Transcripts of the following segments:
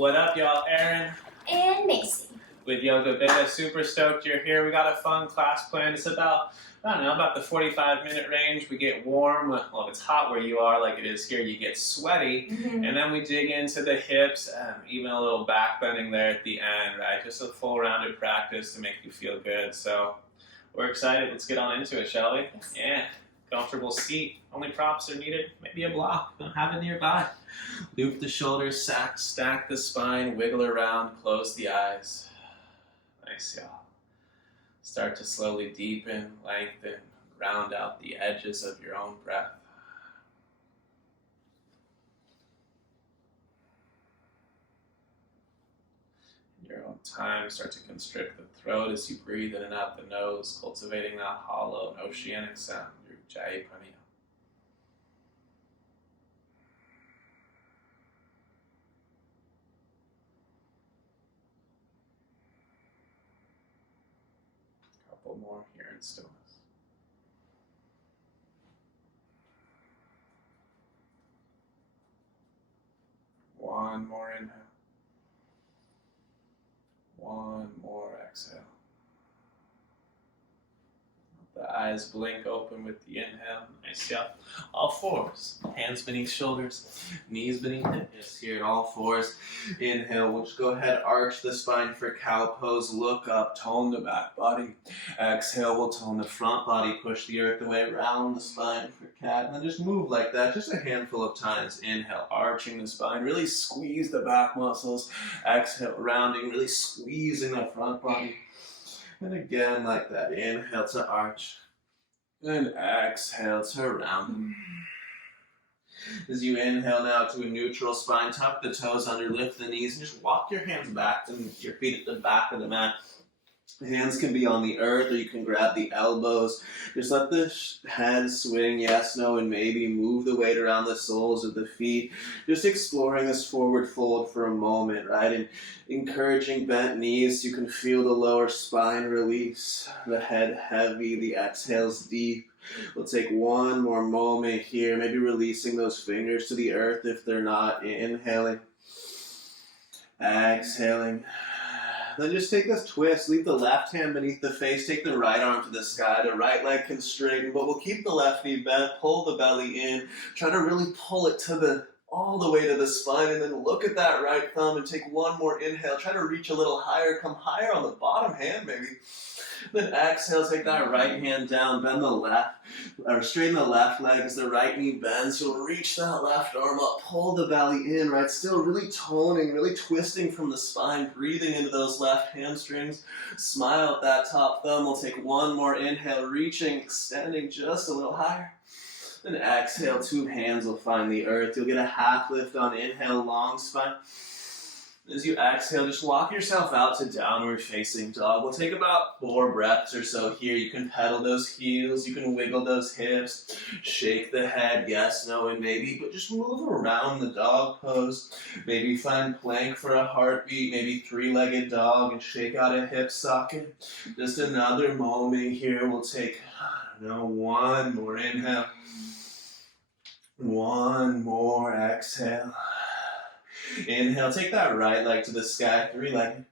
What up, y'all? Aaron and Macy with Yoga Beta. Super stoked you're here. We got a fun class planned. It's about, I don't know, about the 45-minute range. We get warm. Well, if it's hot where you are, like it is here, you get sweaty. And then we dig into the hips, even a little back bending there at the end, right? Just a full rounded practice to make you feel good. So we're excited. Let's get on into it, shall we? Yes. Yeah. Comfortable seat. Only props are needed. Maybe a block. Don't have it nearby. Loop the shoulders, stack the spine, wiggle around, close the eyes. Nice, y'all. Start to slowly deepen, lengthen, round out the edges of your own breath. In your own time, start to constrict the throat as you breathe in and out the nose, cultivating that hollow and oceanic sound, your Ujjayi Pranayama. Couple more here in stillness. One more inhale. One more exhale. The eyes blink open with the inhale. Nice, yeah. All fours. Hands beneath shoulders, knees beneath hips. Here at all fours. Inhale, we'll just go ahead, arch the spine for cow pose. Look up, tone the back body. Exhale, we'll tone the front body. Push the earth away, round the spine for cat. And then just move like that, just a handful of times. Inhale, arching the spine. Really squeeze the back muscles. Exhale, rounding, really squeezing the front body. And again, like that, inhale to arch, and exhale to round. As you inhale now to a neutral spine, tuck the toes under, lift the knees, and just walk your hands back to your feet at the back of the mat. Hands can be on the earth, or you can grab the elbows. Just let the head swing, yes, no, and maybe. Move the weight around the soles of the feet. Just exploring this forward fold for a moment, right? And encouraging bent knees. You can feel the lower spine release. The head heavy, the exhales deep. We'll take one more moment here, maybe releasing those fingers to the earth if they're not. Inhaling. Exhaling. Then just take this twist, leave the left hand beneath the face, take the right arm to the sky, the right leg can straighten, but we'll keep the left knee bent, pull the belly in, try to really pull it to all the way to the spine, and then look at that right thumb and take one more inhale, try to reach a little higher, come higher on the bottom hand maybe. Then exhale, take that right hand down, bend the left, or straighten the left leg as the right knee bends. You'll reach that left arm up, pull the belly in, right? Still really toning, really twisting from the spine, breathing into those left hamstrings. Smile at that top thumb. We'll take one more inhale, reaching, extending just a little higher. Then exhale, two hands will find the earth. You'll get a half lift on inhale, long spine. As you exhale, just walk yourself out to downward facing dog. We'll take about 4 breaths or so here. You can pedal those heels, you can wiggle those hips, shake the head, yes, no, and maybe, but just move around the dog pose. Maybe find plank for a heartbeat, maybe 3-legged dog and shake out a hip socket. Just another moment here. We'll take, one more inhale. One more exhale. Inhale, take that right leg to the sky, 3-legged.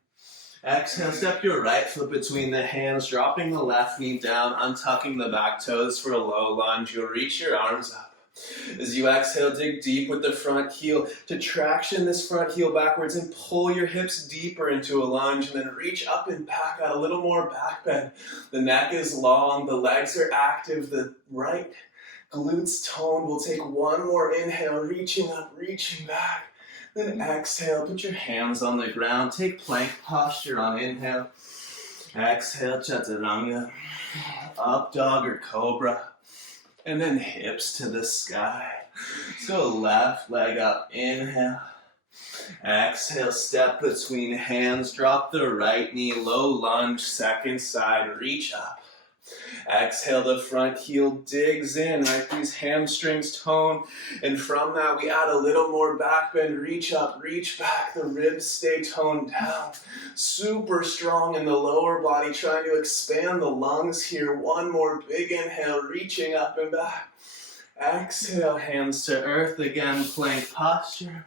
Exhale, step your right foot between the hands, dropping the left knee down, untucking the back toes for a low lunge. You'll reach your arms up. As you exhale, dig deep with the front heel to traction this front heel backwards and pull your hips deeper into a lunge, and then reach up and back out, a little more back bend. The neck is long, the legs are active, the right glutes toned. We'll take one more inhale, reaching up, reaching back. Then exhale, put your hands on the ground. Take plank posture on inhale. Exhale, chaturanga. Up dog or cobra. And then hips to the sky. Let's go left leg up. Inhale. Exhale, step between hands. Drop the right knee, low lunge, second side. Reach up. Exhale, the front heel digs in, right? These hamstrings tone. And from that, we add a little more back bend. Reach up, reach back. The ribs stay toned down. Super strong in the lower body, trying to expand the lungs here. One more big inhale, reaching up and back. Exhale, hands to earth again, plank posture.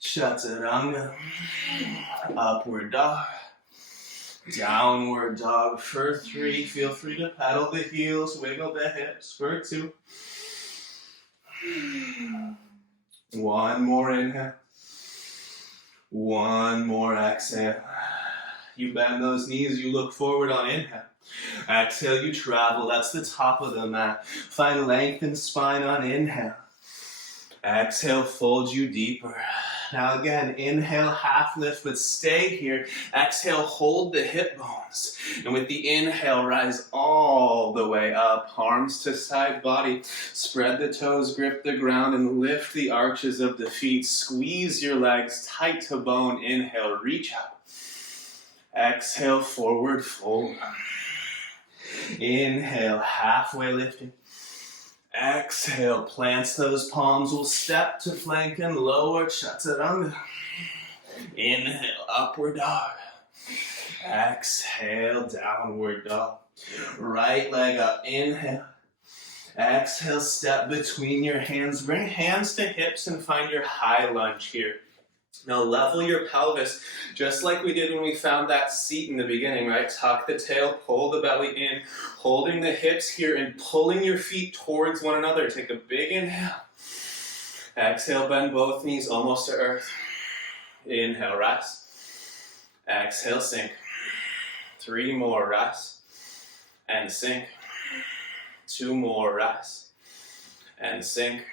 Chaturanga. Upward dog. Downward dog for 3. Feel free to pedal the heels, wiggle the hips for 2. 1 more inhale. 1 more exhale. You bend those knees, you look forward on inhale. Exhale, you travel. That's the top of the mat. Find length in spine on inhale. Exhale, fold you deeper. Now again, inhale, half lift, but stay here. Exhale, hold the hip bones. And with the inhale, rise all the way up. Arms to side body. Spread the toes, grip the ground, and lift the arches of the feet. Squeeze your legs tight to bone. Inhale, reach up. Exhale, forward fold. Inhale, halfway lifting. Exhale, plants those palms. We'll step to flank and lower chaturanga. Inhale, upward dog. Exhale, downward dog. Right leg up, inhale. Exhale, step between your hands. Bring hands to hips and find your high lunge here. Now level your pelvis, just like we did when we found that seat in the beginning, right? Tuck the tail, pull the belly in, holding the hips here and pulling your feet towards one another. Take a big inhale. Exhale, bend both knees almost to earth. Inhale, rest. Exhale, sink. 3 more, rest. And sink. 2 more, rest. And sink.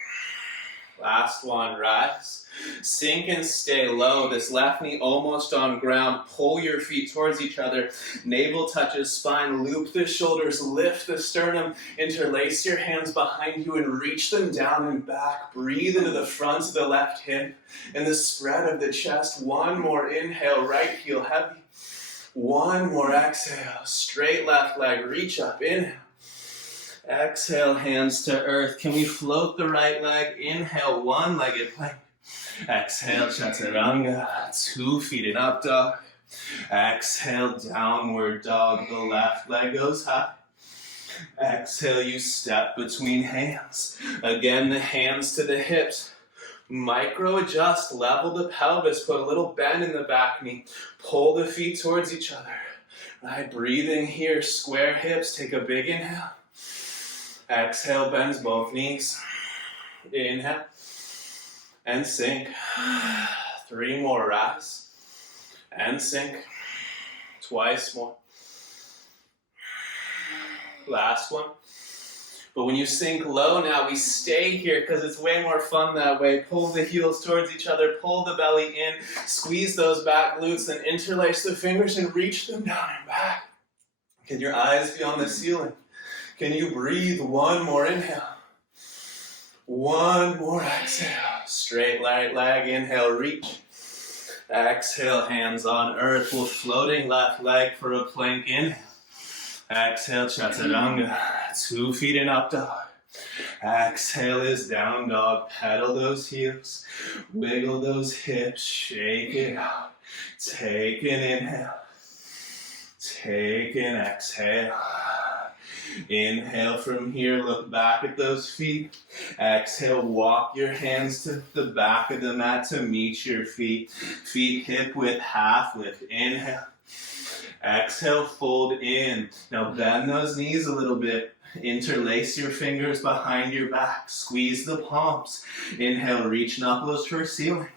Last one, rise. Sink and stay low. This left knee almost on ground. Pull your feet towards each other. Navel touches spine. Loop the shoulders. Lift the sternum. Interlace your hands behind you and reach them down and back. Breathe into the front of the left hip and the spread of the chest. 1 more inhale. Right heel heavy. 1 more exhale. Straight left leg. Reach up. Inhale. Exhale, hands to earth. Can we float the right leg? Inhale, one-legged plank. Exhale, chaturanga. 2 feet in up dog. Exhale, downward dog. The left leg goes high. Exhale, you step between hands. Again, the hands to the hips. Micro adjust, level the pelvis, put a little bend in the back knee. Pull the feet towards each other. Right, breathing here, square hips. Take a big inhale. Exhale, bends both knees. Inhale. And sink. 3 more, rise. And sink. Twice more. Last one. But when you sink low now, we stay here because it's way more fun that way. Pull the heels towards each other. Pull the belly in. Squeeze those back glutes. Then interlace the fingers and reach them down and back. Can your eyes be on the ceiling? Can you breathe? 1 more inhale. 1 more exhale. Straight right leg. Inhale, reach. Exhale, hands on earth. We're floating left leg for a plank. Inhale. Exhale, chaturanga. 2 feet in up dog. Exhale is down dog. Pedal those heels. Wiggle those hips. Shake it out. Take an inhale. Take an exhale. Inhale from here, look back at those feet. Exhale, walk your hands to the back of the mat to meet your feet. Feet hip width, half lift. Inhale. Exhale, fold in. Now bend those knees a little bit. Interlace your fingers behind your back. Squeeze the palms. Inhale, reach knuckles for ceiling.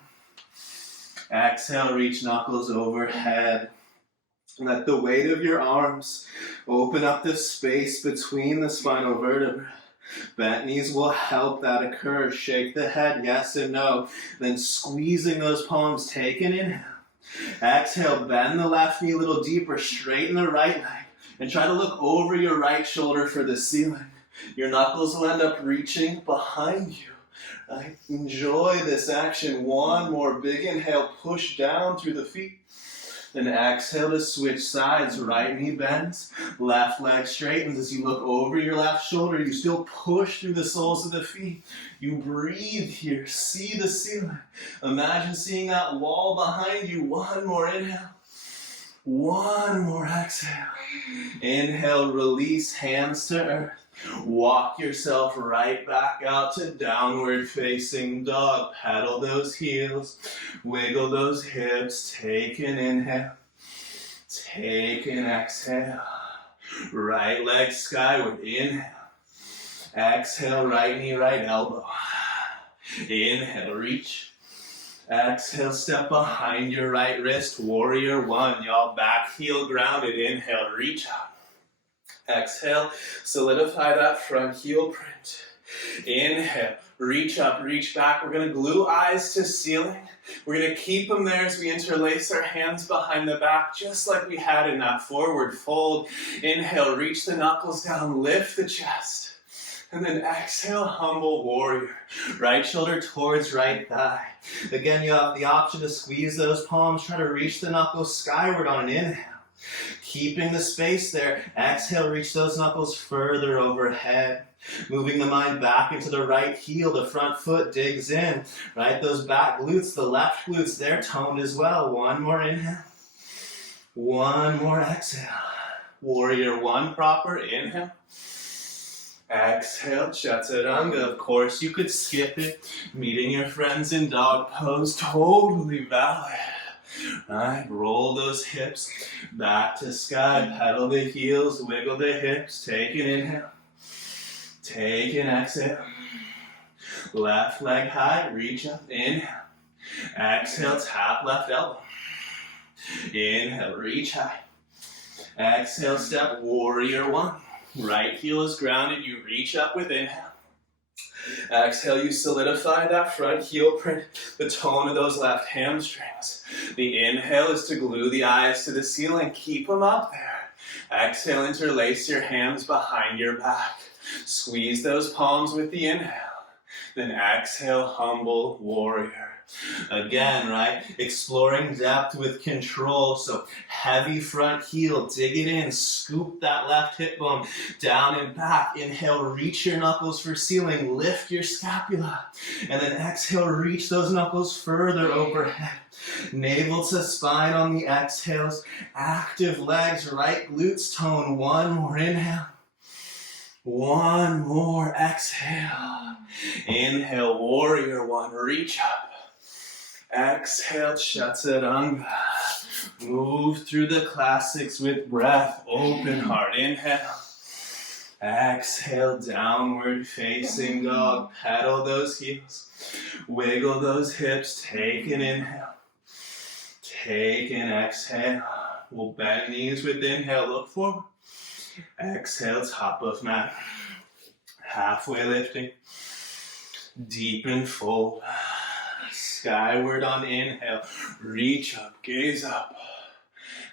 Exhale, reach knuckles overhead. Let the weight of your arms open up the space between the spinal vertebrae. Bent knees will help that occur. Shake the head, yes and no. Then squeezing those palms, take an inhale. Exhale, bend the left knee a little deeper, straighten the right leg, and try to look over your right shoulder for the ceiling. Your knuckles will end up reaching behind you. Right? Enjoy this action. 1 more big inhale, push down through the feet. Then exhale to switch sides. Right knee bends, left leg straightens. As you look over your left shoulder, you still push through the soles of the feet. You breathe here. See the ceiling. Imagine seeing that wall behind you. 1 more inhale. 1 more exhale. Inhale, release, hands to earth. Walk yourself right back out to downward facing dog. Pedal those heels, wiggle those hips, take an inhale, take an exhale. Right leg skyward, inhale. Exhale, right knee, right elbow. Inhale, reach. Exhale, step behind your right wrist, warrior one. Y'all back heel grounded, inhale, reach out. Exhale, solidify that front heel print. Inhale, reach up, reach back. We're gonna glue eyes to ceiling. We're gonna keep them there as we interlace our hands behind the back, just like we had in that forward fold. Inhale, reach the knuckles down, lift the chest. And then exhale, humble warrior. Right shoulder towards right thigh. Again, you have the option to squeeze those palms, try to reach the knuckles skyward on an inhale. Keeping the space there, exhale, reach those knuckles further overhead. Moving the mind back into the right heel, the front foot digs in, right? Those back glutes, the left glutes, they're toned as well. One more inhale, one more exhale. Warrior one proper, inhale. Exhale, chaturanga. Of course, you could skip it. Meeting your friends in dog pose, totally valid. Right, roll those hips back to sky, pedal the heels, wiggle the hips, take an inhale, take an exhale. Left leg high, reach up, inhale. Exhale, tap left elbow. Inhale, reach high. Exhale, step warrior one. Right heel is grounded, you reach up with inhale. Exhale, you solidify that front heel print, the tone of those left hamstrings. The inhale is to glue the eyes to the ceiling, keep them up there. Exhale, interlace your hands behind your back. Squeeze those palms with the inhale. Then exhale, humble warrior. Again, right? Exploring depth with control. So heavy front heel, dig it in, scoop that left hip bone down and back. Inhale, reach your knuckles for ceiling, lift your scapula. And then exhale, reach those knuckles further overhead. Navel to spine on the exhales. Active legs, right glutes tone. One more inhale. One more exhale. Inhale, warrior one, reach up. Exhale, chaturanga. Move through the classics with breath. Open heart, inhale. Exhale, downward facing dog. Pedal those heels. Wiggle those hips. Take an inhale. Take an exhale. We'll bend knees with inhale. Look forward. Exhale, top of mat. Halfway lifting. Deepen fold. Skyward on inhale. Reach up, gaze up.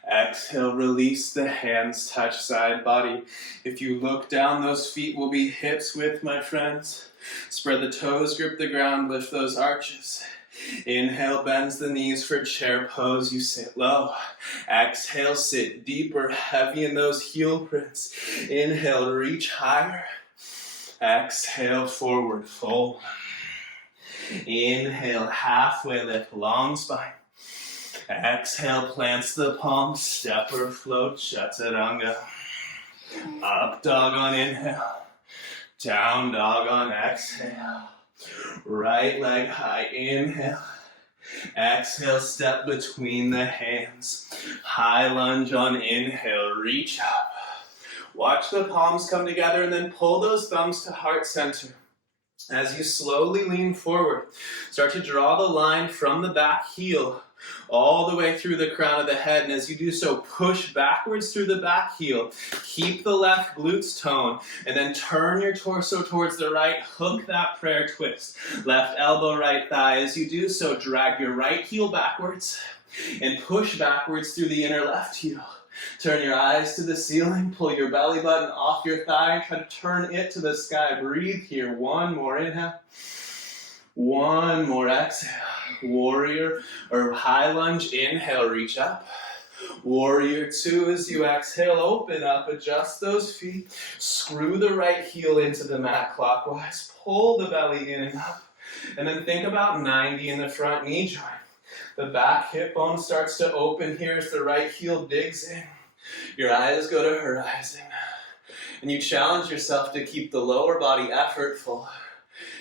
Exhale, release the hands, touch side body. If you look down, those feet will be hips width, my friends. Spread the toes, grip the ground, lift those arches. Inhale, bends the knees for chair pose. You sit low. Exhale, sit deeper, heavy in those heel prints. Inhale, reach higher. Exhale, forward fold. Inhale, halfway lift, long spine. Exhale, plants the palms, step or float, chaturanga. Up dog on inhale. Down dog on exhale. Right leg high, inhale. Exhale, step between the hands. High lunge on inhale, reach up. Watch the palms come together and then pull those thumbs to heart center. As you slowly lean forward, start to draw the line from the back heel all the way through the crown of the head. And as you do so, push backwards through the back heel. Keep the left glutes toned. And then turn your torso towards the right. Hook that prayer twist. Left elbow, right thigh. As you do so, drag your right heel backwards and push backwards through the inner left heel. Turn your eyes to the ceiling. Pull your belly button off your thigh. Try to turn it to the sky. Breathe here. One more inhale. One more exhale. Warrior or high lunge. Inhale, reach up. Warrior two, as you exhale, open up. Adjust those feet. Screw the right heel into the mat clockwise. Pull the belly in and up. And then think about 90 in the front knee joint. The back hip bone starts to open here as the right heel digs in. Your eyes go to horizon. And you challenge yourself to keep the lower body effortful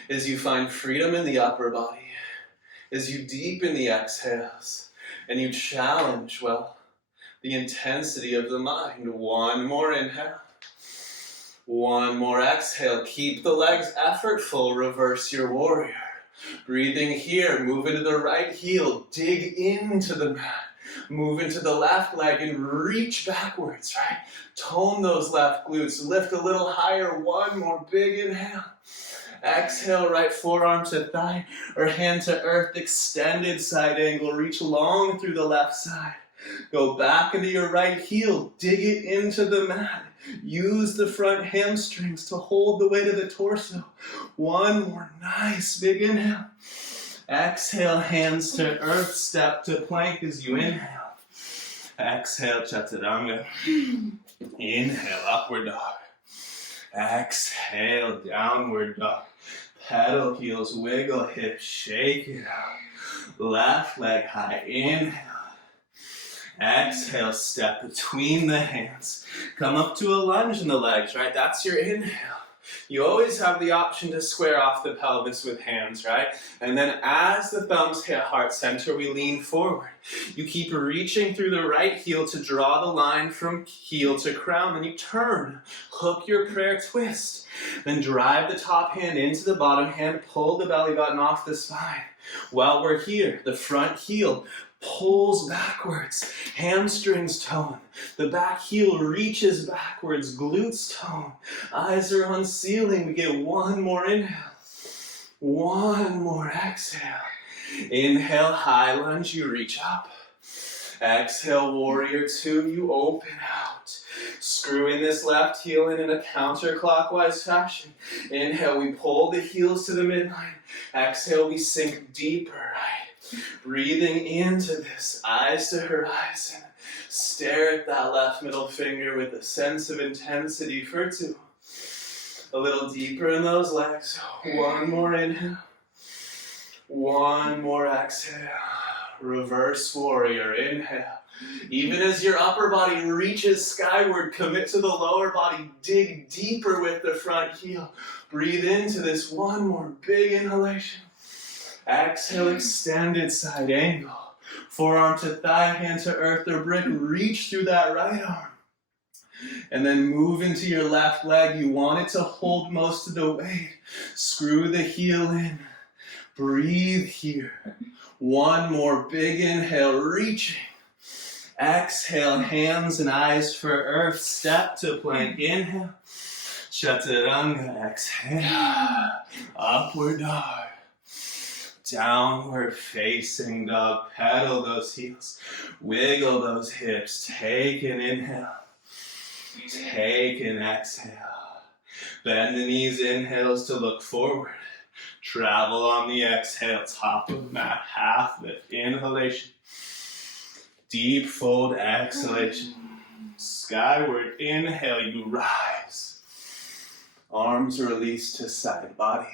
as you find freedom in the upper body, as you deepen the exhales, and you challenge, well, the intensity of the mind. One more inhale. One more exhale. Keep the legs effortful. Reverse your warrior. Breathing here. Move into the right heel. Dig into the mat. Move into the left leg and reach backwards, right? Tone those left glutes. Lift a little higher. One more big inhale. Exhale, right forearm to thigh or hand to earth. Extended side angle. Reach long through the left side. Go back into your right heel. Dig it into the mat. Use the front hamstrings to hold the weight of the torso. One more nice big inhale. Exhale, hands to earth. Step to plank as you inhale. Exhale, chaturanga. Inhale, upward dog. Exhale, downward dog. Pedal heels, wiggle hips, shake it out. Left leg high, inhale. Exhale, step between the hands. Come up to a lunge in the legs, right? That's your inhale. You always have the option to square off the pelvis with hands, right? And then as the thumbs hit heart center, we lean forward. You keep reaching through the right heel to draw the line from heel to crown. Then you turn, hook your prayer twist. Then drive the top hand into the bottom hand, pull the belly button off the spine. While we're here, the front heel pulls backwards, hamstrings tone. The back heel reaches backwards, glutes tone. Eyes are on ceiling. We get one more inhale. One more exhale. Inhale, high lunge, you reach up. Exhale, warrior two, you open out. Screwing this left heel in a counterclockwise fashion. Inhale, we pull the heels to the midline. Exhale, we sink deeper, right? Breathing into this, eyes to horizon. Stare at that left middle finger with a sense of intensity for two. A little deeper in those legs. One more inhale. One more exhale. Reverse warrior, inhale. Even as your upper body reaches skyward, commit to the lower body. Dig deeper with the front heel. Breathe into this one more big inhalation. Exhale, extended side angle. Forearm to thigh, hand to earth or brick. Reach through that right arm. And then move into your left leg. You want it to hold most of the weight. Screw the heel in. Breathe here. One more big inhale, reaching. Exhale, hands and eyes for earth. Step to plank. Inhale. Chaturanga. Exhale. Upward dog. Downward facing dog. Pedal those heels. Wiggle those hips. Take an inhale. Take an exhale. Bend the knees, inhales to look forward. Travel on the exhale. Top of mat. Half lift. Inhalation. Deep fold. Exhalation. Skyward. Inhale. You rise. Arms release to side body.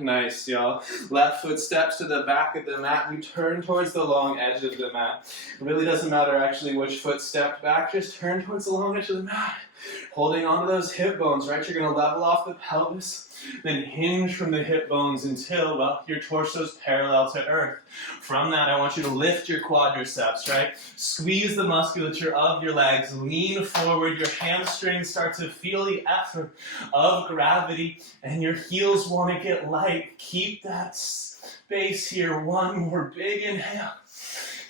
Nice, y'all. Left foot steps to the back of the mat. We turn towards the long edge of the mat. It really doesn't matter actually which foot stepped back. Just turn towards the long edge of the mat. Holding onto those hip bones, right? You're going to level off the pelvis. Then hinge from the hip bones until, well, your torso's parallel to earth. From that, I want you to lift your quadriceps, right? Squeeze the musculature of your legs. Lean forward. Your hamstrings start to feel the effort of gravity. And your heels want to get light. Keep that space here. One more big inhale.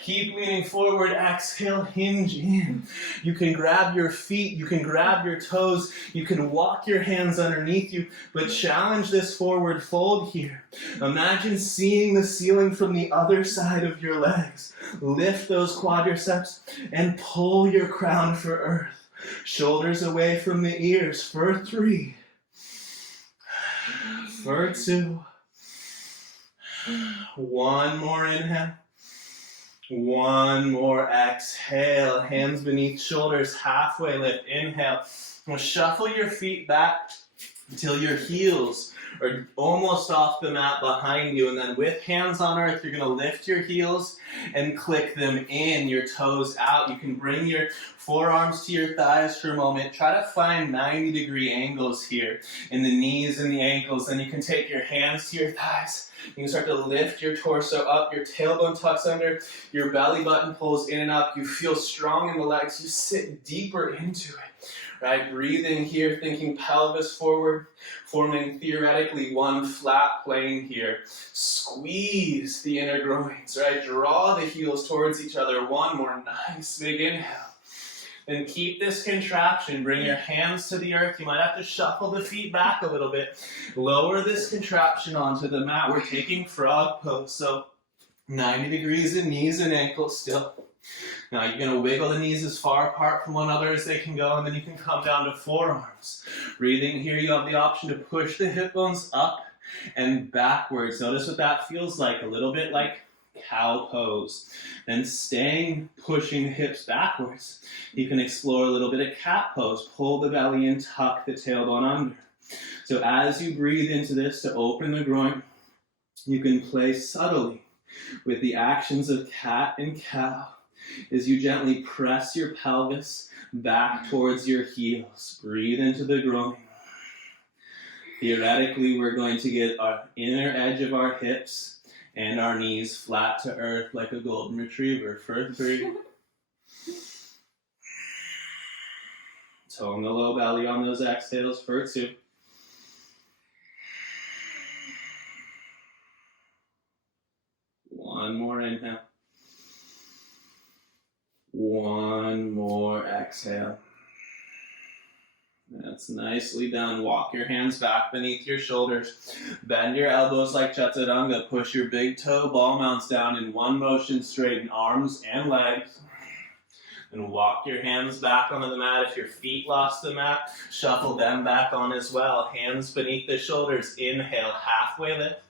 Keep leaning forward, exhale, hinge in. You can grab your feet, you can grab your toes, you can walk your hands underneath you, but challenge this forward fold here. Imagine seeing the ceiling from the other side of your legs. Lift those quadriceps and pull your crown for earth. Shoulders away from the ears for 3. For 2. One more inhale. One more exhale. Hands beneath shoulders, halfway lift. Inhale. Now shuffle your feet back until your heels are almost off the mat behind you. And then with hands on earth, you're going to lift your heels and click them in, your toes out. You can bring your forearms to your thighs for a moment. Try to find 90-degree angles here in the knees and the ankles. Then you can take your hands to your thighs. You can start to lift your torso up, your tailbone tucks under, your belly button pulls in and up. You feel strong in the legs. You sit deeper into it. Right, breathing here, thinking pelvis forward, forming theoretically one flat plane here. Squeeze the inner groins, right? Draw the heels towards each other. One more nice big inhale. Then keep this contraction. Bring your hands to the earth. You might have to shuffle the feet back a little bit. Lower this contraption onto the mat. We're taking frog pose. So 90 degrees in knees and ankles still. Now you're going to wiggle the knees as far apart from one another as they can go, and then you can come down to forearms. Breathing here, you have the option to push the hip bones up and backwards. Notice what that feels like, a little bit like cow pose. Then staying, pushing the hips backwards. You can explore a little bit of cat pose. Pull the belly in, tuck the tailbone under. So as you breathe into this to open the groin, you can play subtly with the actions of cat and cow as you gently press your pelvis back towards your heels. Breathe into the groin. Theoretically, we're going to get our inner edge of our hips and our knees flat to earth like a golden retriever for 3. Tone the low belly on those exhales for 2. One more inhale. One more exhale. That's nicely done. Walk your hands back beneath your shoulders. Bend your elbows like chaturanga. Push your big toe ball mounts down in one motion. Straighten arms and legs. And walk your hands back onto the mat. If your feet lost the mat, shuffle them back on as well. Hands beneath the shoulders. Inhale, halfway lift.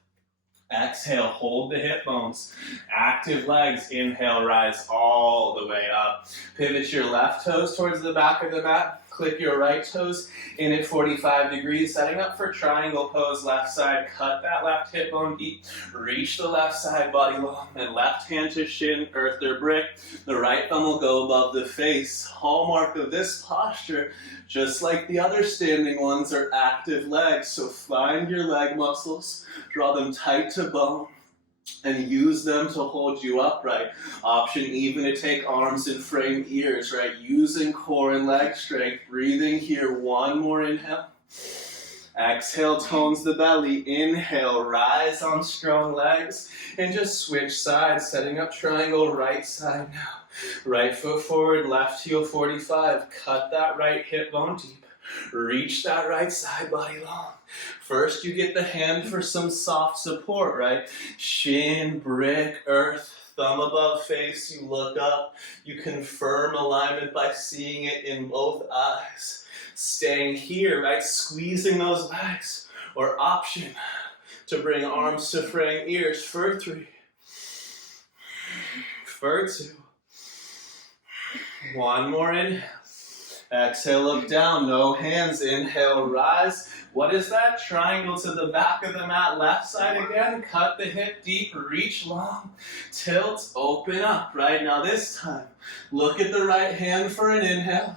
Exhale, hold the hip bones. Active legs. Inhale, rise all the way up. Pivot your left toes towards the back of the mat. Click your right toes in at 45 degrees, setting up for triangle pose. Left side, cut that left hip bone deep. Reach the left side body long. Then left hand to shin, earth or brick. The right thumb will go above the face. Hallmark of this posture, just like the other standing ones, are active legs. So find your leg muscles, draw them tight to bone, and use them to hold you upright. Option even to take arms and frame ears, right? Using core and leg strength. Breathing here, one more inhale. Exhale, tones the belly. Inhale, rise on strong legs. And just switch sides, setting up triangle right side now. Right foot forward, left heel 45. Cut that right hip bone deep. Reach that right side body long. First, you get the hand for some soft support, right? Shin, brick, earth, thumb above face. You look up. You confirm alignment by seeing it in both eyes. Staying here, right? Squeezing those legs. Or option to bring arms to frame ears for 3. For 2. One more inhale. Exhale, look down, no hands. Inhale, rise. What is that? Triangle to the back of the mat, left side again. Cut the hip deep, reach long. Tilt, open up. Right now this time, look at the right hand for an inhale.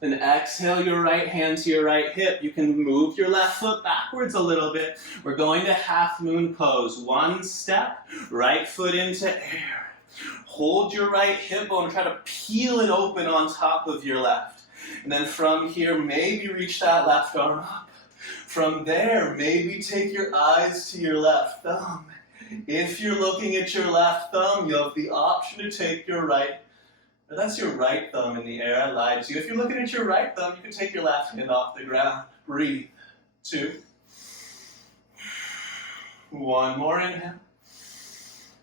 Then exhale your right hand to your right hip. You can move your left foot backwards a little bit. We're going to half moon pose. One step, right foot into air. Hold your right hip bone, try to peel it open on top of your left. And then from here, maybe reach that left arm up. From there, maybe take your eyes to your left thumb. If you're looking at your left thumb, you have the option to take your right. That's your right thumb in the air, I lied to you. If you're looking at your right thumb, you can take your left hand off the ground. Breathe. 2. One more inhale.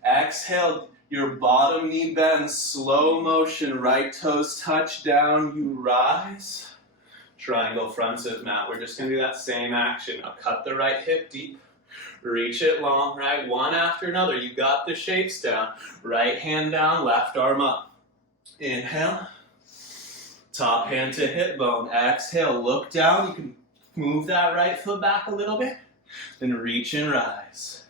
Exhale. Your bottom knee bends, slow motion, right toes touch down, you rise. Triangle fronted mat. We're just going to do that same action. Now cut the right hip deep, reach it long, right? One after another. You got the shapes down. Right hand down, left arm up. Inhale. Top hand to hip bone. Exhale, look down. You can Move that right foot back a little bit, then reach and rise.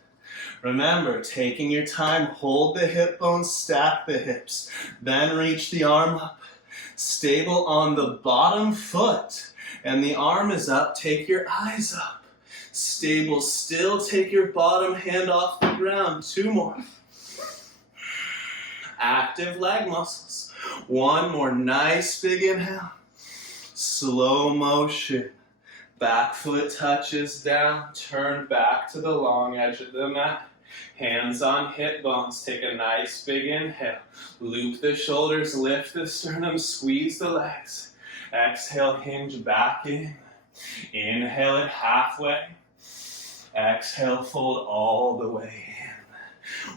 Remember, taking your time, hold the hip bones, stack the hips, then reach the arm up. Stable on the bottom foot, and the arm is up, take your eyes up. Stable still, take your bottom hand off the ground. 2 more. Active leg muscles. 1 more, nice big inhale. Slow motion. Back foot touches down, turn back to the long edge of the mat. Hands on hip bones, take a nice big inhale. Loop the shoulders, lift the sternum, squeeze the legs. Exhale, hinge back in. Inhale it halfway. Exhale, fold all the way in.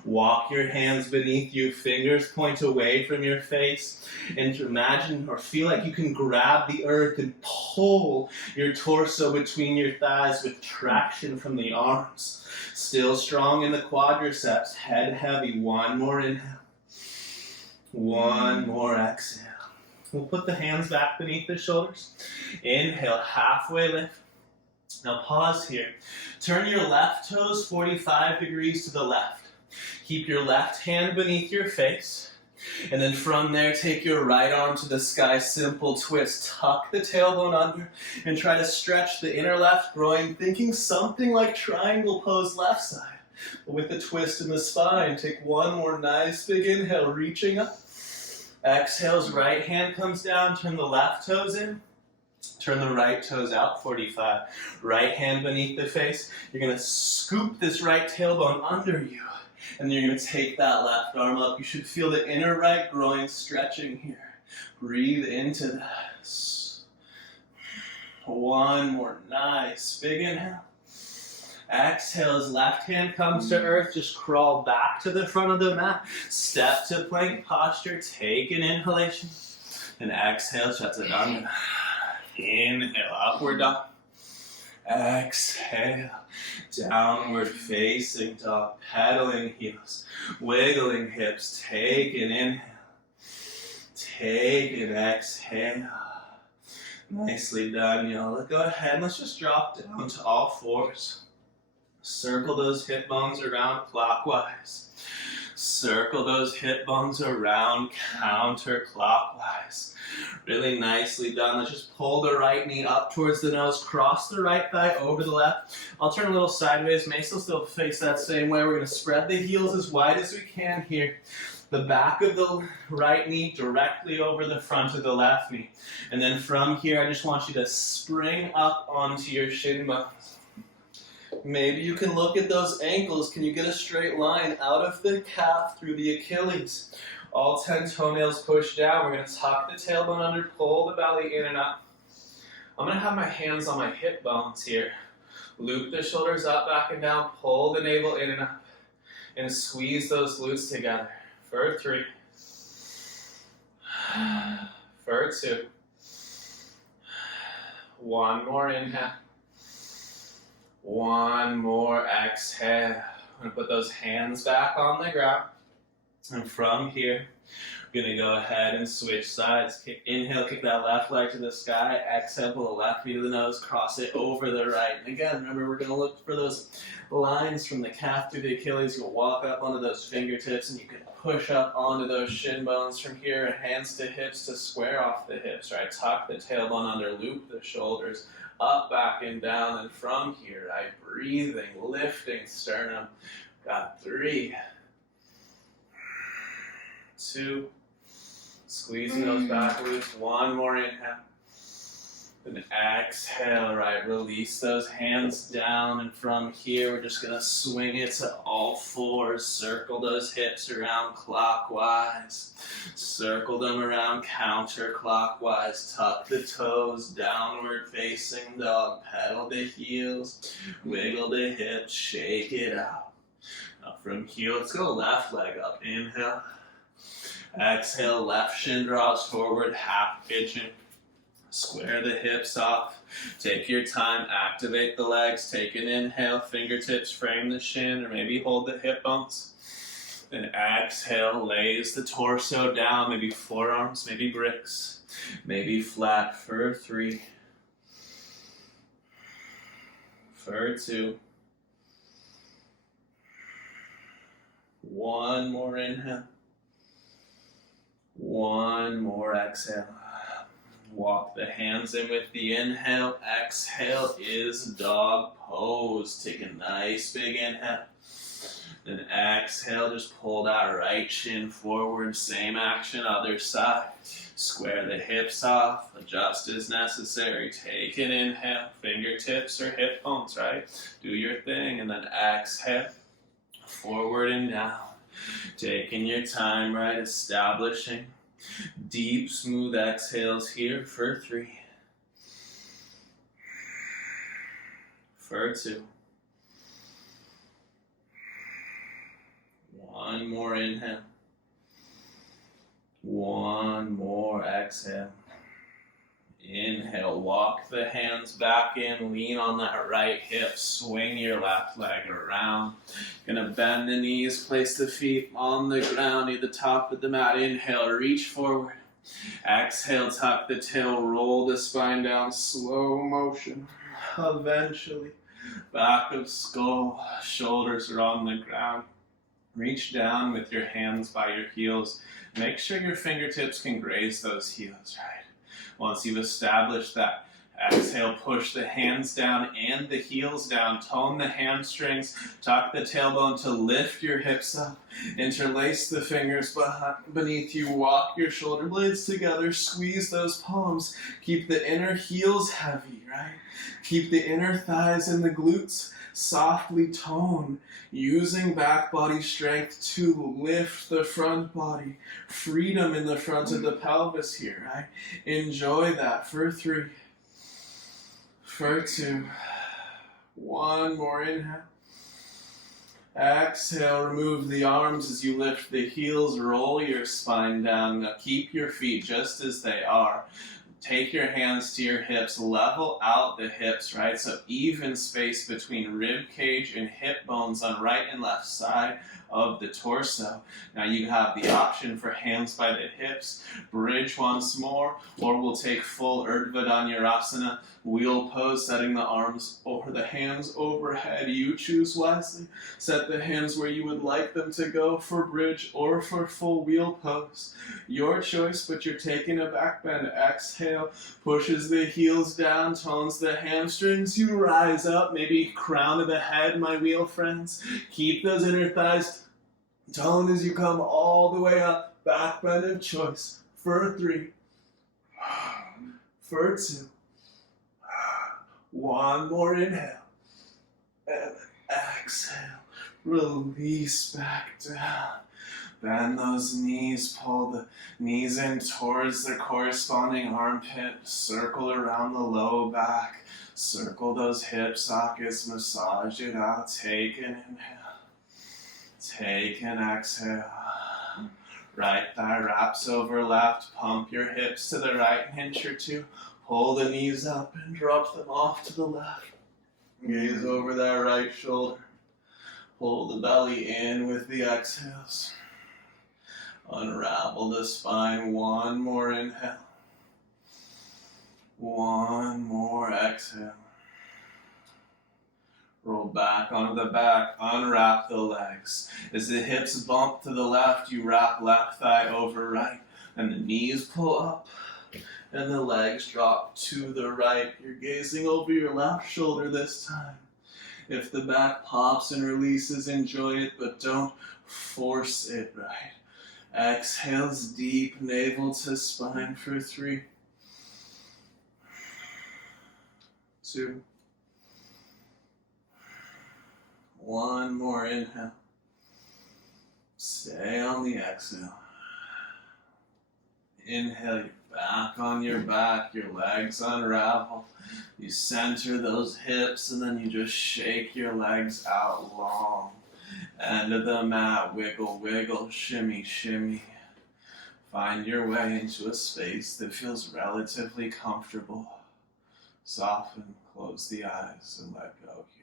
Walk your hands beneath you, fingers point away from your face, and imagine or feel like you can grab the earth and pull your torso between your thighs with traction from the arms. Still strong in the quadriceps, head heavy. 1 more inhale. 1 more exhale. We'll put the hands back beneath the shoulders. Inhale, halfway lift. Now pause here. Turn your left toes 45 degrees to the left. Keep your left hand beneath your face. And then from there, take your right arm to the sky, simple twist. Tuck the tailbone under and try to stretch the inner left groin, thinking something like triangle pose left side. But with the twist in the spine, take 1 more nice big inhale, reaching up. Exhales, right hand comes down, turn the left toes in. Turn the right toes out, 45. Right hand beneath the face. You're going to scoop this right tailbone under you. And then you're going to take that left arm up. You should feel the inner right groin stretching here. Breathe into that. 1 more nice big inhale. Exhale as left hand comes to earth. Just crawl back to the front of the mat. Step to plank posture. Take an inhalation. And exhale, Chaturanga. Inhale, upward dog. Exhale, downward facing dog. Pedaling heels, wiggling hips. Take an inhale. Take an exhale. Nicely done, y'all. Go ahead, let's just drop down to all fours. Circle those hip bones around clockwise. Circle those hip bones around counterclockwise. Really nicely done. Let's just pull the right knee up towards the nose, cross the right thigh over the left. I'll turn a little sideways. May still face that same way. We're going to spread the heels as wide as we can here. The back of the right knee directly over the front of the left knee. And then from here, I just want you to spring up onto your shin bones. Maybe you can look at those ankles. Can you get a straight line out of the calf through the Achilles? All 10 toenails push down. We're going to tuck the tailbone under, pull the belly in and up. I'm going to have my hands on my hip bones here. Loop the shoulders up, back and down. Pull the navel in and up. And squeeze those glutes together. For 3. For 2. 1 more inhale. 1 more exhale. I'm going to put those hands back on the ground. And from here, we're going to go ahead and switch sides. Inhale, kick that left leg to the sky. Exhale, pull the left knee to the nose, cross it over the right. And again, remember, we're going to look for those lines from the calf to the Achilles. You'll walk up onto those fingertips, and you can push up onto those shin bones from here. Hands to hips to square off the hips, right? Tuck the tailbone under, loop the shoulders. Up, back, and down. And from here, right? Breathing, lifting sternum. Got 3. 2, squeezing those back glutes. 1 more inhale. Then exhale, right? Release those hands down, and from here, we're just gonna swing it to all fours. Circle those hips around clockwise. Circle them around counterclockwise. Tuck the toes, downward facing dog. Pedal the heels, wiggle the hips, shake it out. Now from here, let's go left leg up. Inhale. Exhale, left shin draws forward, half pigeon. Square the hips off. Take your time, activate the legs. Take an inhale, fingertips frame the shin, or maybe hold the hip bones. Then exhale, lays the torso down, maybe forearms, maybe bricks, maybe flat for 3. For 2. One more inhale. One more exhale. Walk the hands in with the inhale. Exhale is dog pose. Take a nice big inhale. Then exhale, just pull that right shin forward. Same action, other side. Square the hips off. Adjust as necessary. Take an inhale. Fingertips or hip bones, right? Do your thing. And then exhale. Forward and down. Taking your time, right? Establishing deep, smooth exhales here for 3. For 2. One more inhale. One more exhale. Inhale, walk the hands back in, lean on that right hip, swing your left leg around. Gonna bend the knees, place the feet on the ground near the top of the mat. Inhale, reach forward. Exhale, tuck the tail, roll the spine down, slow motion. Eventually, back of skull, shoulders are on the ground. Reach down with your hands by your heels. Make sure your fingertips can graze those heels, right? Once you've established that, exhale, push the hands down and the heels down. Tone the hamstrings. Tuck the tailbone to lift your hips up. Interlace the fingers beneath you. Walk your shoulder blades together. Squeeze those palms. Keep the inner heels heavy, right? Keep the inner thighs and the glutes softly toned. Using back body strength to lift the front body. Freedom in the front of the pelvis here, right? Enjoy that for 3. For 2. One more inhale. Exhale, remove the arms as you lift the heels, roll your spine down. Now keep your feet just as they are. Take your hands to your hips, level out the hips, right? So even space between rib cage and hip bones on right and left side of the torso. Now you have the option for hands by the hips, bridge once more, or we'll take full Urdhva Dhanurasana, wheel pose, setting the arms over the hands overhead. You choose wisely. Set the hands where you would like them to go for bridge or for full wheel pose. Your choice, but you're taking a back bend. Exhale, pushes the heels down, tones the hamstrings. You rise up, maybe crown of the head, my wheel friends. Keep those inner thighs toned as you come all the way up. Back bend of choice for 3. For 2. One more inhale. And exhale. Release back down. Bend those knees. Pull the knees in towards the corresponding armpit. Circle around the low back. Circle those hip sockets. Massage it out. Take an inhale. Take an exhale. Right thigh wraps over left. Pump your hips to the right an inch or 2. Pull the knees up and drop them off to the left. Gaze over that right shoulder. Pull the belly in with the exhales. Unravel the spine. One more inhale. One more exhale. Roll back onto the back. Unwrap the legs. As the hips bump to the left, you wrap left thigh over right. And the knees pull up. And the legs drop to the right. You're gazing over your left shoulder this time. If the back pops and releases, enjoy it, but don't force it, right? Exhales deep, navel to spine for 3. 2. One more inhale. Stay on the exhale. Inhale, you're back on your back, your legs unravel. You center those hips and then you just shake your legs out long. End of the mat, wiggle, wiggle, shimmy, shimmy. Find your way into a space that feels relatively comfortable. Soften, close the eyes, and let go here.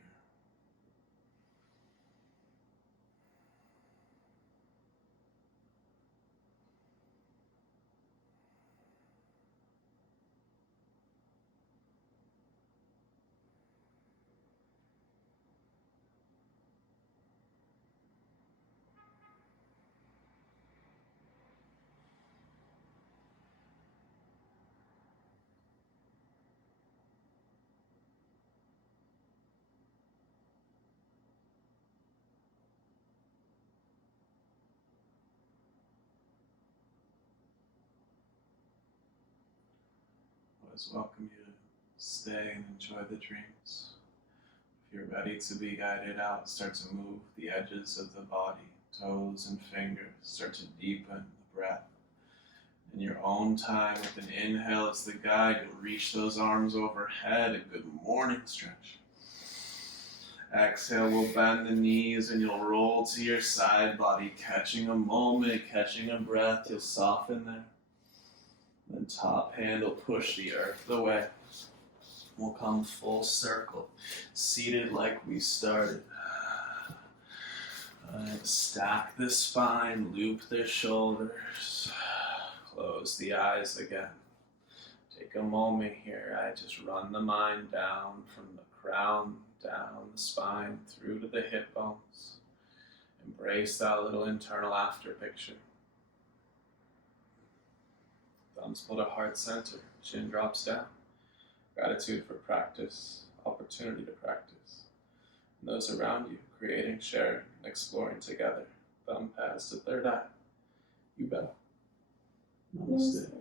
always welcome you to stay and enjoy the dreams. If you're ready to be guided out, start to move the edges of the body, toes and fingers. Start to deepen the breath. In your own time, with an inhale as the guide, you'll reach those arms overhead, a good morning stretch. Exhale, we'll bend the knees and you'll roll to your side body, catching a moment, catching a breath. You'll soften there. Then top hand will push the earth away. We'll come full circle, seated like we started. Stack the spine, loop the shoulders, close the eyes again. Take a moment here. I just run the mind down from the crown, down the spine, through to the hip bones. Embrace that little internal after picture. Thumbs pull to heart center, chin drops down. Gratitude for practice, opportunity to practice. And those around you, creating, sharing, and exploring together. Thumb pads to third eye. You bet. Namaste.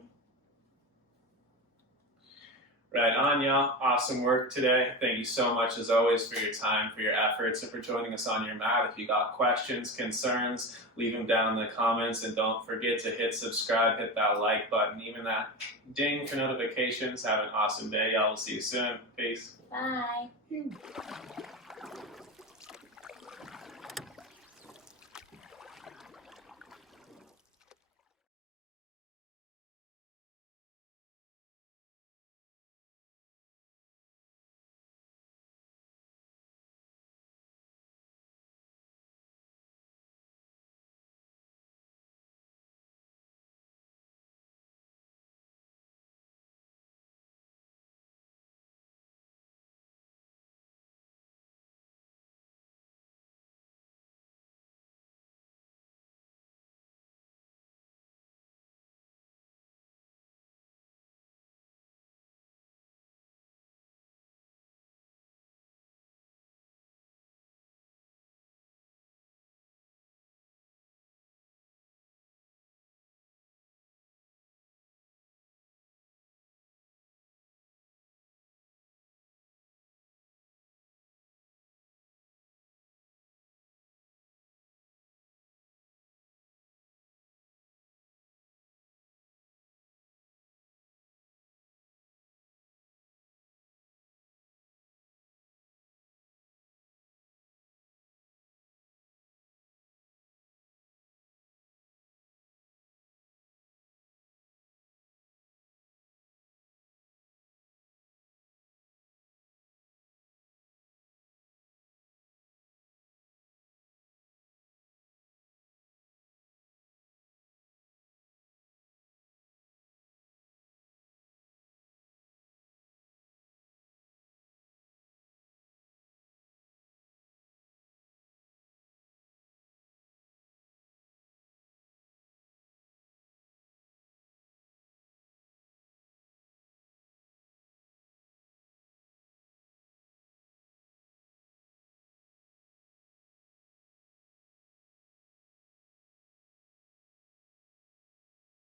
Right on, y'all. Awesome work today. Thank you so much, as always, for your time, for your efforts, and for joining us on your mat. If you got questions, concerns, leave them down in the comments. And don't forget to hit subscribe, hit that like button, even that ding for notifications. Have an awesome day, y'all. We'll see you soon. Peace. Bye.